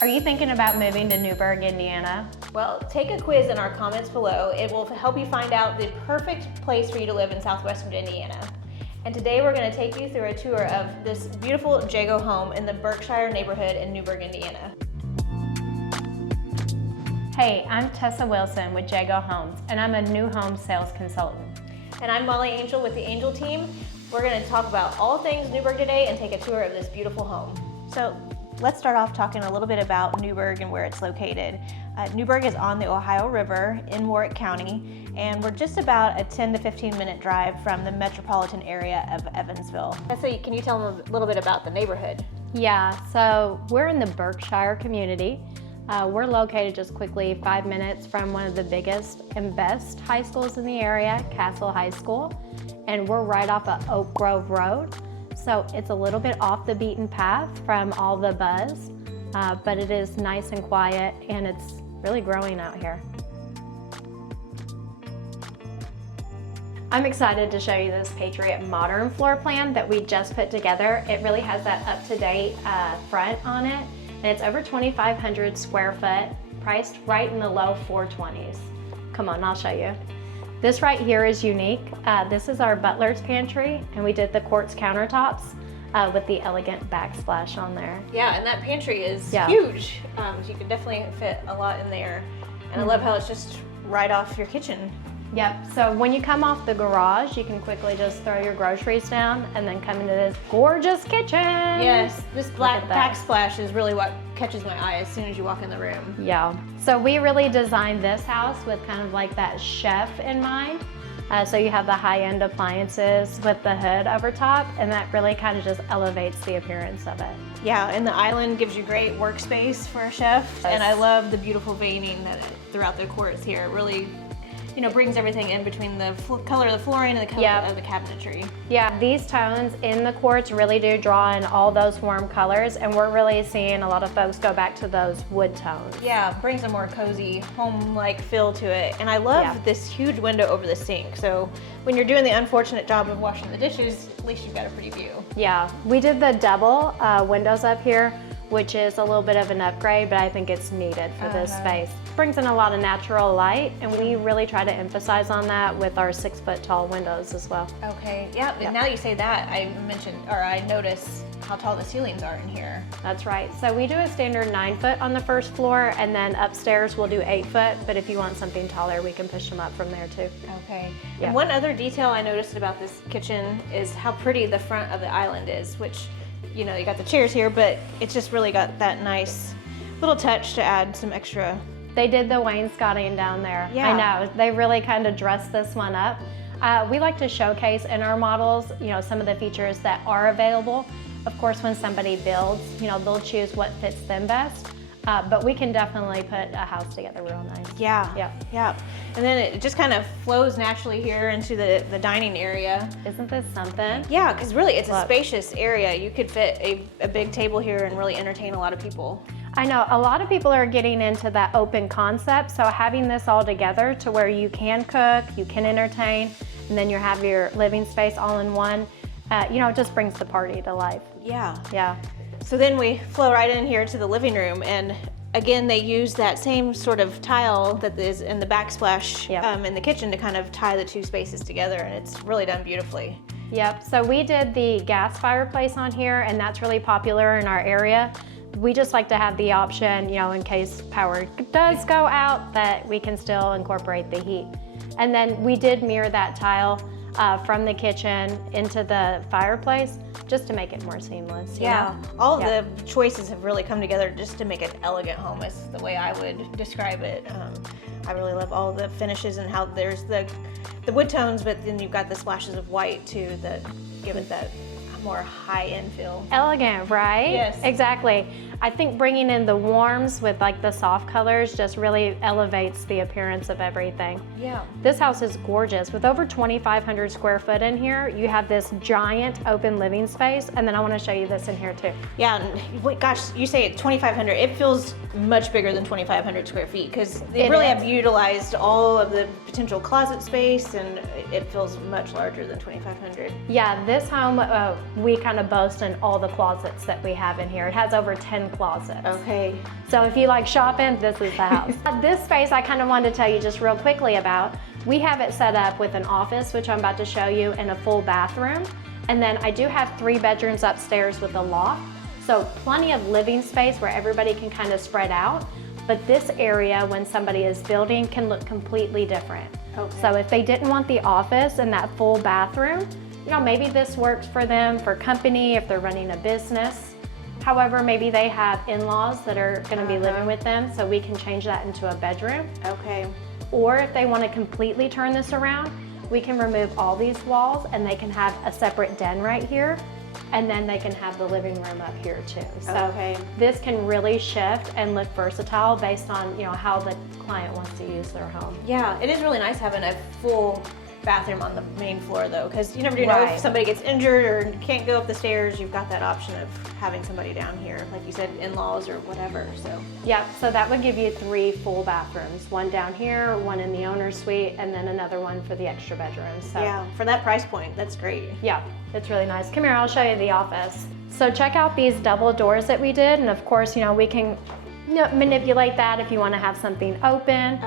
Are you thinking about moving to Newburgh, Indiana? Well, take a quiz in our comments below. It will help you find out the perfect place for you to live in southwestern Indiana. And today we're going to take you through a tour of this beautiful Jagoe home in the Berkshire neighborhood in Newburgh, Indiana. Hey, I'm Tessa Wilson with Jagoe Homes, and I'm a new home sales consultant. And I'm Molly Angel with the Angel team. We're going to talk about all things Newburgh today and take a tour of this beautiful home. So let's start off talking a little bit about Newburgh and where it's located. Newburgh is on the Ohio River in Warwick County, and we're just about a 10 to 15 minute drive from the metropolitan area of Evansville. So can you tell them a little bit about the neighborhood? Yeah, so we're in the Berkshire community. We're located just quickly 5 minutes from one of the biggest and best high schools in the area, Castle High School, and we're right off of Oak Grove Road. So it's a little bit off the beaten path from all the buzz, but it is nice and quiet, and it's really growing out here. I'm excited to show you this Patriot modern floor plan that we just put together. It really has that up-to-date front on it, and it's over 2,500 square foot, priced right in the low 420s. Come on, I'll show you. This right here is unique. This is our butler's pantry, and we did the quartz countertops with the elegant backsplash on there. Yeah, and that pantry is huge. So you can definitely fit a lot in there. And I love how it's just right off your kitchen. Yep, so when you come off the garage, you can quickly just throw your groceries down and then come into this gorgeous kitchen. Yes, this black backsplash is really what catches my eye as soon as you walk in the room. Yeah, so we really designed this house with kind of like that chef in mind. So you have the high-end appliances with the hood over top, and that really kind of just elevates the appearance of it. Yeah, and the island gives you great workspace for a chef. Yes. And I love the beautiful veining throughout the quartz here. It really, brings everything in between the color of the flooring and the color of the cabinetry. Yeah, these tones in the quartz really do draw in all those warm colors, and we're really seeing a lot of folks go back to those wood tones. Yeah, brings a more cozy, home-like feel to it. And I love this huge window over the sink. So when you're doing the unfortunate job of washing the dishes, at least you've got a pretty view. Yeah, we did the double windows up here, which is a little bit of an upgrade, but I think it's needed for this space. Brings in a lot of natural light, and we really try to emphasize on that with our 6-foot tall windows as well. Okay, yeah, now you say that, I notice how tall the ceilings are in here. That's right. So we do a standard 9-foot on the first floor, and then upstairs we'll do 8-foot, but if you want something taller, we can push them up from there too. Okay. Yeah. And one other detail I noticed about this kitchen is how pretty the front of the island is, which you got the chairs here, but it's just really got that nice little touch to add some extra. They did the wainscoting down there. Yeah. I know, they really kind of dressed this one up. We like to showcase in our models, some of the features that are available. Of course, when somebody builds, they'll choose what fits them best. But we can definitely put a house together real nice. Yeah. And then it just kind of flows naturally here into the dining area. Isn't this something? Yeah, because really it's a spacious area. You could fit a big table here and really entertain a lot of people. I know, a lot of people are getting into that open concept, so having this all together to where you can cook, you can entertain, and then you have your living space all in one, it just brings the party to life. Yeah. So then we flow right in here to the living room, and again, they use that same sort of tile that is in the backsplash in the kitchen to kind of tie the two spaces together, and it's really done beautifully. Yep, so we did the gas fireplace on here, and that's really popular in our area. We just like to have the option, in case power does go out, that we can still incorporate the heat. And then we did mirror that tile from the kitchen into the fireplace, just to make it more seamless. All the choices have really come together just to make an elegant home, is the way I would describe it. I really love all the finishes and how there's the wood tones, but then you've got the splashes of white too that give it that more high-end feel. Elegant, right? Yes. Exactly. I think bringing in the warms with like the soft colors just really elevates the appearance of everything. Yeah. This house is gorgeous. With over 2,500 square foot in here, you have this giant open living space, and then I want to show you this in here too. Yeah, and gosh, you say 2,500, it feels much bigger than 2,500 square feet because they really have utilized all of the potential closet space, and it feels much larger than 2,500. Yeah, this home, we kind of boast in all the closets that we have in here. It has over 10 walk-in closets. Okay. So if you like shopping, this is the house. This space I kind of wanted to tell you just real quickly about. We have it set up with an office, which I'm about to show you, and a full bathroom. And then I do have 3 bedrooms upstairs with a loft. So plenty of living space where everybody can kind of spread out. But this area, when somebody is building, can look completely different. Okay. So if they didn't want the office and that full bathroom, you know, maybe this works for them for company if they're running a business. However, maybe they have in-laws that are gonna be living with them, so we can change that into a bedroom. Okay. Or if they want to completely turn this around, we can remove all these walls and they can have a separate den right here, and then they can have the living room up here too. So Okay. this can really shift and look versatile based on, you know, how the client wants to use their home. Yeah, it is really nice having a full bathroom on the main floor though, because you never do know Right. if somebody gets injured or can't go up the stairs. You've got that option of having somebody down here, like you said, in-laws or whatever. So Yeah, so that would give you 3 full bathrooms, one down here, one in the owner's suite, and then another one for the extra bedrooms. So yeah, for that price point, that's great. yeah, it's really nice. Come here, I'll show you the office. So check out these double doors that we did, and of course, you know, we can manipulate that if you want to have something open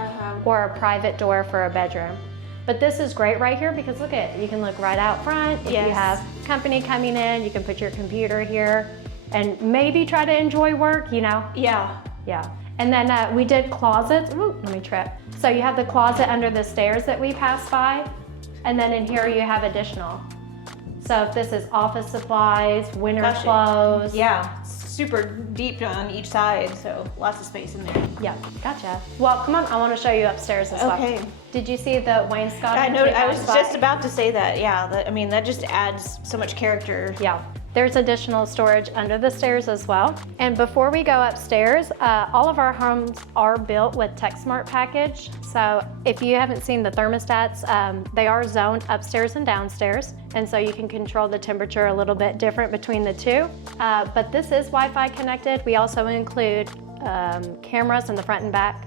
or a private door for a bedroom. But this is great right here because look at it, you can look right out front. If you have company coming in, you can put your computer here and maybe try to enjoy work, you know? Yeah. Yeah. And then we did closets. Ooh, let me trip. So you have the closet under the stairs that we passed by, and then in here you have additional. So if this is office supplies, winter clothes. Yeah, super deep on each side, so lots of space in there. Yeah, gotcha. Well, come on, I want to show you upstairs as well. Okay. Did you see the wainscoting? I know. we I was passed by? just about to say that. Yeah. That, I mean, that just adds so much character. Yeah. There's additional storage under the stairs as well. And before we go upstairs, all of our homes are built with TechSmart package. So if you haven't seen the thermostats, they are zoned upstairs and downstairs. And so you can control the temperature a little bit different between the two. But this is Wi-Fi connected. We also include cameras in the front and back.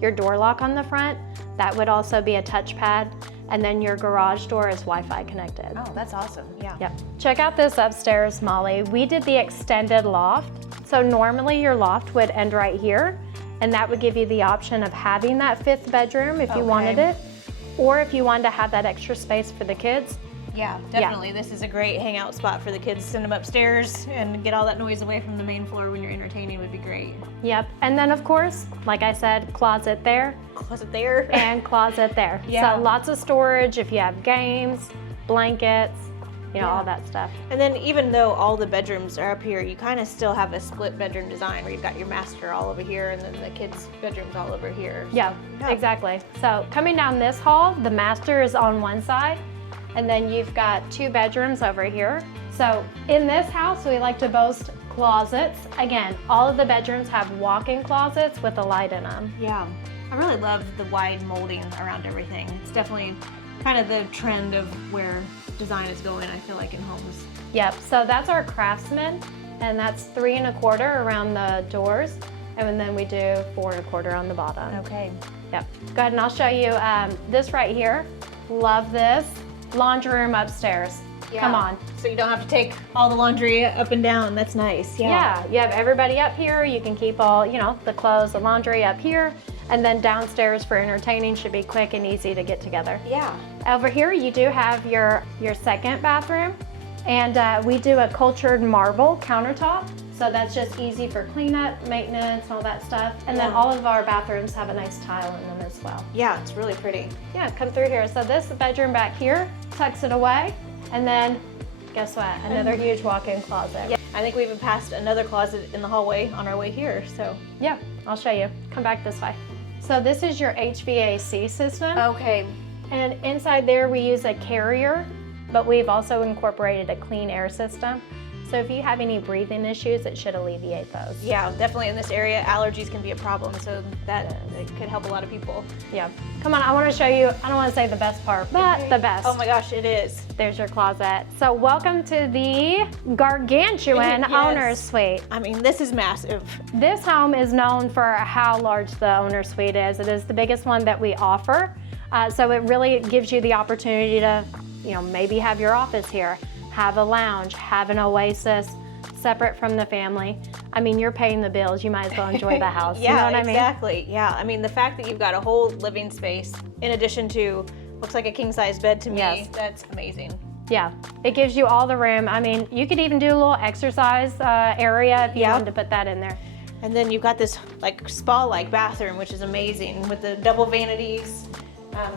Your door lock on the front, that would also be a touchpad. And then your garage door is Wi-Fi connected. Oh, that's awesome. Yeah. Yep. Check out this upstairs, Molly. We did the extended loft. So normally your loft would end right here, and that would give you the option of having that 5th bedroom if you wanted it, or if you wanted to have that extra space for the kids. Yeah, definitely. This is a great hangout spot for the kids. Send them upstairs and get all that noise away from the main floor when you're entertaining would be great. Yep. And then of course, like I said, closet there. Closet there. And closet there. Yeah. So lots of storage if you have games, blankets, you know, all that stuff. And then even though all the bedrooms are up here, you kind of still have a split bedroom design where you've got your master all over here and then the kids' bedrooms all over here. So, Yeah, exactly. So coming down this hall, the master is on one side, and then you've got 2 bedrooms over here. So in this house, we like to boast closets. Again, all of the bedrooms have walk-in closets with a light in them. Yeah. I really love the wide molding around everything. It's definitely kind of the trend of where design is going, I feel like, in homes. Yep, so that's our Craftsman, and that's 3 1/4 around the doors, and then we do 4 1/4 on the bottom. Okay. Yep, go ahead and I'll show you this right here. Love this. Laundry room upstairs. Yeah. Come on. So you don't have to take all the laundry up and down. That's nice. Yeah, you have everybody up here. You can keep all, you know, the clothes, the laundry up here, and then downstairs for entertaining should be quick and easy to get together. Yeah. Over here, you do have your second bathroom, and we do a cultured marble countertop. So that's just easy for cleanup, maintenance, all that stuff. And then all of our bathrooms have a nice tile in them as well. Yeah, it's really pretty. Yeah, come through here. So this bedroom back here tucks it away, and then guess what? Another huge walk-in closet. Yeah, I think we even passed another closet in the hallway on our way here, so. Yeah, I'll show you. Come back this way. So this is your HVAC system. Okay. And inside there we use a carrier, but we've also incorporated a clean air system. So if you have any breathing issues, it should alleviate those. Yeah, definitely in this area, allergies can be a problem, so that it could help a lot of people. Yeah. Come on, I want to show you, I don't want to say the best part, but the best. Oh my gosh, it is. There's your closet. So welcome to the gargantuan Yes. owner's suite. I mean, this is massive. This home is known for how large the owner's suite is. It is the biggest one that we offer. So it really gives you the opportunity to, you know, maybe have your office here, have a lounge, have an oasis separate from the family. I mean, you're paying the bills. You might as well enjoy the house. Yeah, you know what I mean? exactly. Yeah, I mean, the fact that you've got a whole living space in addition to, looks like a king-size bed to me, Yes. that's amazing. Yeah, it gives you all the room. I mean, you could even do a little exercise area if you Yeah. wanted to put that in there. And then you've got this like spa-like bathroom, which is amazing, with the double vanities,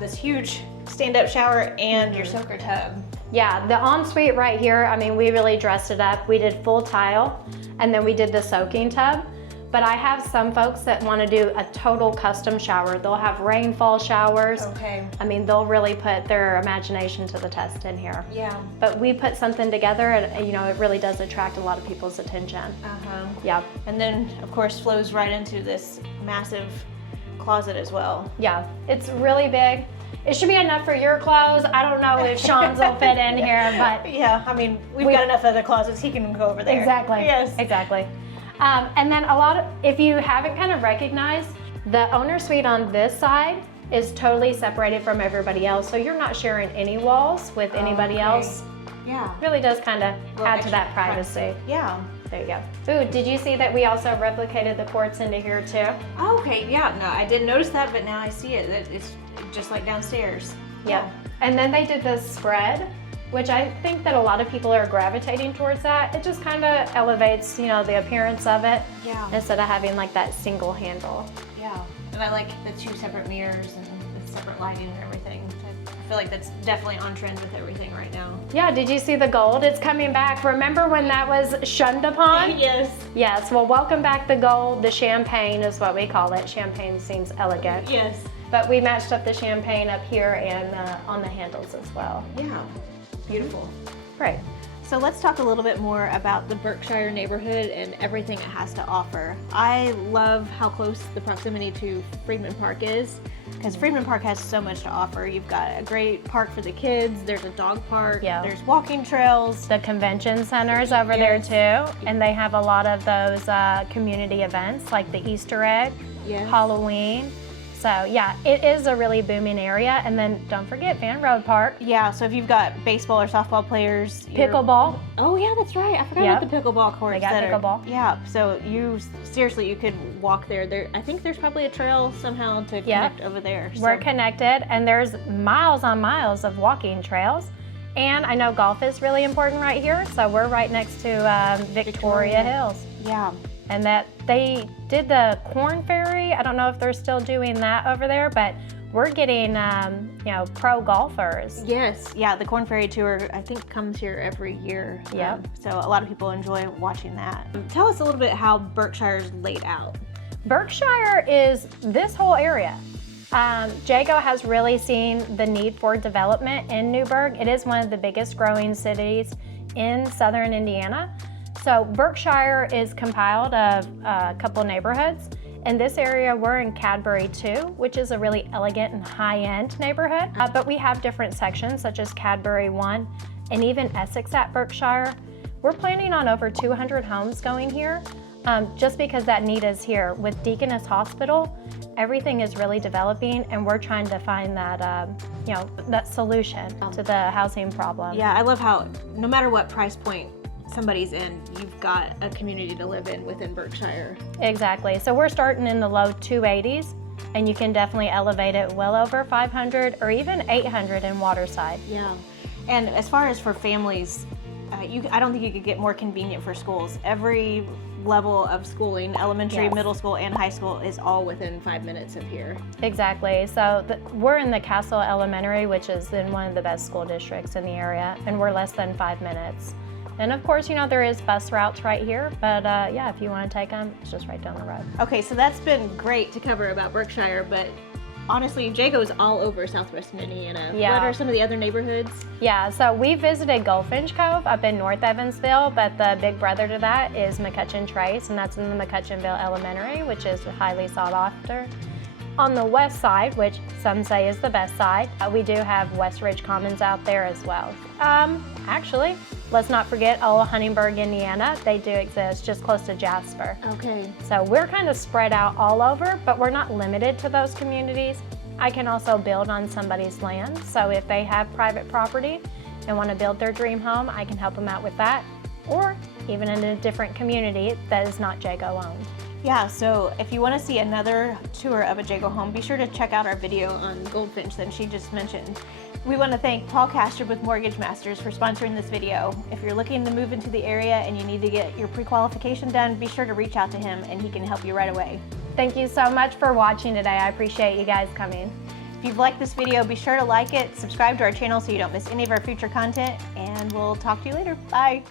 this huge stand-up shower, and your soaker tub. Yeah, the ensuite right here, I mean, we really dressed it up. We did full tile, and then we did the soaking tub. But I have some folks that want to do a total custom shower. They'll have rainfall showers. Okay. I mean, they'll really put their imagination to the test in here. Yeah. But we put something together, and you know, it really does attract a lot of people's attention. Uh-huh. Yeah, And then, of course, flows right into this massive closet as well. yeah, it's really big. It should be enough for your clothes. I don't know if Sean's will fit in here, but Yeah, I mean, we've got enough other closets. He can go over there. exactly. Yes. Exactly. And then if you haven't kind of recognized, the owner suite on this side is totally separated from everybody else. So you're not sharing any walls with anybody Okay. else. Yeah. Really does kind of Little add to extra that privacy. Yeah. There you go. Ooh, did you see that we also replicated the quartz into here too? Okay, yeah, no, I didn't notice that, but now I see it. It's just like downstairs. Yep. And then they did this spread, which I think that a lot of people are gravitating towards that. It just kind of elevates, you know, the appearance of it Yeah. instead of having like that single handle. Yeah. And I like the two separate mirrors and the separate lighting and everything. I feel like that's definitely on trend with everything right now. Yeah, did you see the gold? It's coming back. Remember when that was shunned upon? Yes. Yes, well, welcome back the gold. The champagne is what we call it. Champagne seems elegant. Yes. But we matched up the champagne up here and on the handles as well. Yeah. Beautiful. Great. So let's talk a little bit more about the Berkshire neighborhood and everything it has to offer. I love how close the proximity to Freedman Park is, because Freedman Park has so much to offer. You've got a great park for the kids, there's a dog park, Yeah. there's walking trails. The convention center's over there too, and they have a lot of those community events like the Easter egg, Yes. Halloween. So yeah, it is a really booming area. And then don't forget Van Road Park, Yeah, so if you've got baseball or softball players. pickleball. Oh yeah, that's right. I forgot Yep. about the pickleball courts. They got that are- pickleball. Yeah, so seriously, you could walk there. I think there's probably a trail somehow to connect over there. We're so- connected, and there's miles on miles of walking trails. And I know golf is really important right here, so we're right next to Victoria Hills. Yeah. And that they did the corn ferry. I don't know if they're still doing that over there, but we're getting you know, pro golfers. Yes, yeah, the Corn Ferry Tour, I think, comes here every year. Yep. So a lot of people enjoy watching that. Tell us a little bit how Berkshire's laid out. Berkshire is this whole area. Jagoe has really seen the need for development in Newburgh. It is one of the biggest growing cities in southern Indiana. So Berkshire is compiled of a couple neighborhoods. In this area, we're in Cadbury 2, which is a really elegant and high-end neighborhood. But we have different sections such as Cadbury 1 and even Essex at Berkshire. We're planning on over 200 homes going here. Just because that need is here. With Deaconess Hospital, everything is really developing, and we're trying to find that, you know, that solution to the housing problem. Yeah, I love how no matter what price point somebody's in, you've got a community to live in within Berkshire. Exactly. So we're starting in the low 280s, and you can definitely elevate it well over 500 or even 800 in Waterside. Yeah, and as far as for families, I don't think you could get more convenient for schools. Every level of schooling, elementary, Yes. middle school, and high school, is all within 5 minutes of here. Exactly. So we're in the Castle Elementary, which is in one of the best school districts in the area, and we're less than 5 minutes. And of course, you know, there is bus routes right here, but yeah, if you want to take them, it's just right down the road. Okay, so that's been great to cover about Berkshire, but honestly, Jagoe's all over southwestern Indiana. Yeah. What are some of the other neighborhoods? Yeah, so we visited Goldfinch Cove up in North Evansville, but the big brother to that is McCutcheon Trace, and that's in the McCutcheonville Elementary, which is highly sought after. On the west side, which some say is the best side, we do have West Ridge Commons out there as well. Actually, let's not forget old Huntingburg, Indiana. They do exist just close to Jasper. Okay. So we're kind of spread out all over, but we're not limited to those communities. I can also build on somebody's land. So if they have private property and want to build their dream home, I can help them out with that. or even in a different community that is not Jagoe owned. Yeah, so if you want to see another tour of a Jagoe home, be sure to check out our video on Goldfinch that she just mentioned. We want to thank Paul Castor with Mortgage Masters for sponsoring this video. If you're looking to move into the area and you need to get your pre-qualification done, be sure to reach out to him and he can help you right away. Thank you so much for watching today. I appreciate you guys coming. If you've liked this video, be sure to like it, subscribe to our channel so you don't miss any of our future content, and we'll talk to you later. Bye.